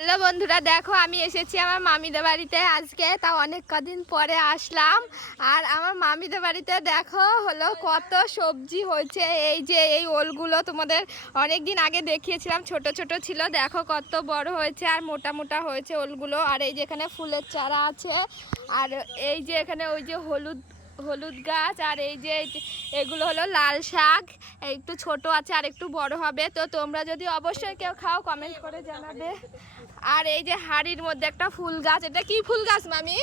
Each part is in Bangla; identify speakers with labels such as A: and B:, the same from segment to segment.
A: হ্যালো বন্ধুরা, দেখো আমি এসেছি আমার মামিদের বাড়িতে আজকে, তা অনেক কদিন পরে আসলাম। আর আমার মামিদের বাড়িতে দেখো হলো কত সবজি হয়েছে। এই যে এই ওলগুলো তোমাদের অনেক দিন আগে দেখিয়েছিলাম, ছোট ছোট ছিল। দেখো কত বড় হয়েছে আর মোটা মোটা হয়েছে ওলগুলো। আর এই যে এখানে ফুলের চারা আছে। আর এই যে এখানে ওই যে হলুদ হলুদ গাছ আর এই যে এগুলো হলো লাল শাক, একটু ছোট আছে আর একটু বড় হবে। তো তোমরা যদি অবশ্যই কেউ খাও কমেন্ট করে জানাবে। আর এই যে হাড়ির মধ্যে একটা ফুল গাছ, এটা কি ফুল গাছ মামি?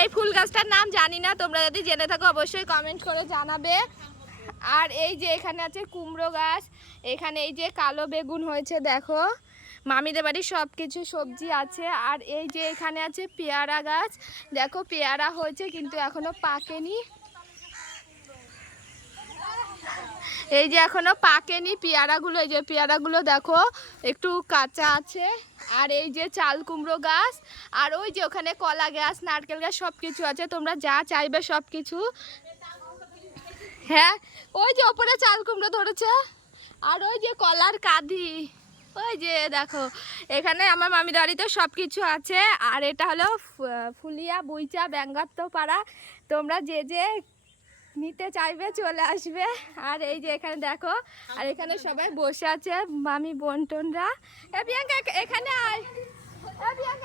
A: এই ফুল গাছটার নাম জানি না, তোমরা যদি জেনে থাকো অবশ্যই কমেন্ট করে জানাবে। আর এই যে এখানে আছে কুমড়ো গাছ, এখানে এই যে কালো বেগুন হয়েছে, দেখো। মামিদের বাড়ি সব কিছু সবজি আছে, আর এই যে এখানে আছে পেয়ারা গাছ। দেখো, পেয়ারা হয়েছে, কিন্তু এখনও পাকেনি। এই যে এখনও পাকেনি পেয়ারাগুলো, এই যে পেয়ারাগুলো দেখো, একটু কাঁচা আছে। আর এই যে চাল কুমড়ো গাছ, আর ওই যে ওখানে কলা গাছ, নারকেল গাছ সব কিছু আছে। তোমরা যা চাইবে সব কিছু হ্যাঁ ওই যে ওপরে চাল কুমড়ো ধরেছে, আর ওই যে কলার কাঁদি। ওই যে দেখো, এখানে আমার মামির বাড়িতে সব কিছু আছে, আর এটা হলো ফুলিয়া, বুইচা, ব্যাঙ্গাত্ত পাড়া। তোমরা যে যে নিতে চাইবে চলে আসবে। আর এই যে এখানে দেখো, আর এখানে সবাই বসে আছে, মামি বন্টনরা এ এখানে আয়।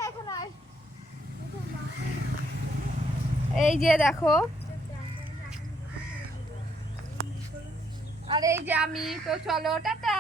A: এখানে আয়। এই যে দেখো। আর এই যে আমি, তো চলো, টাটা।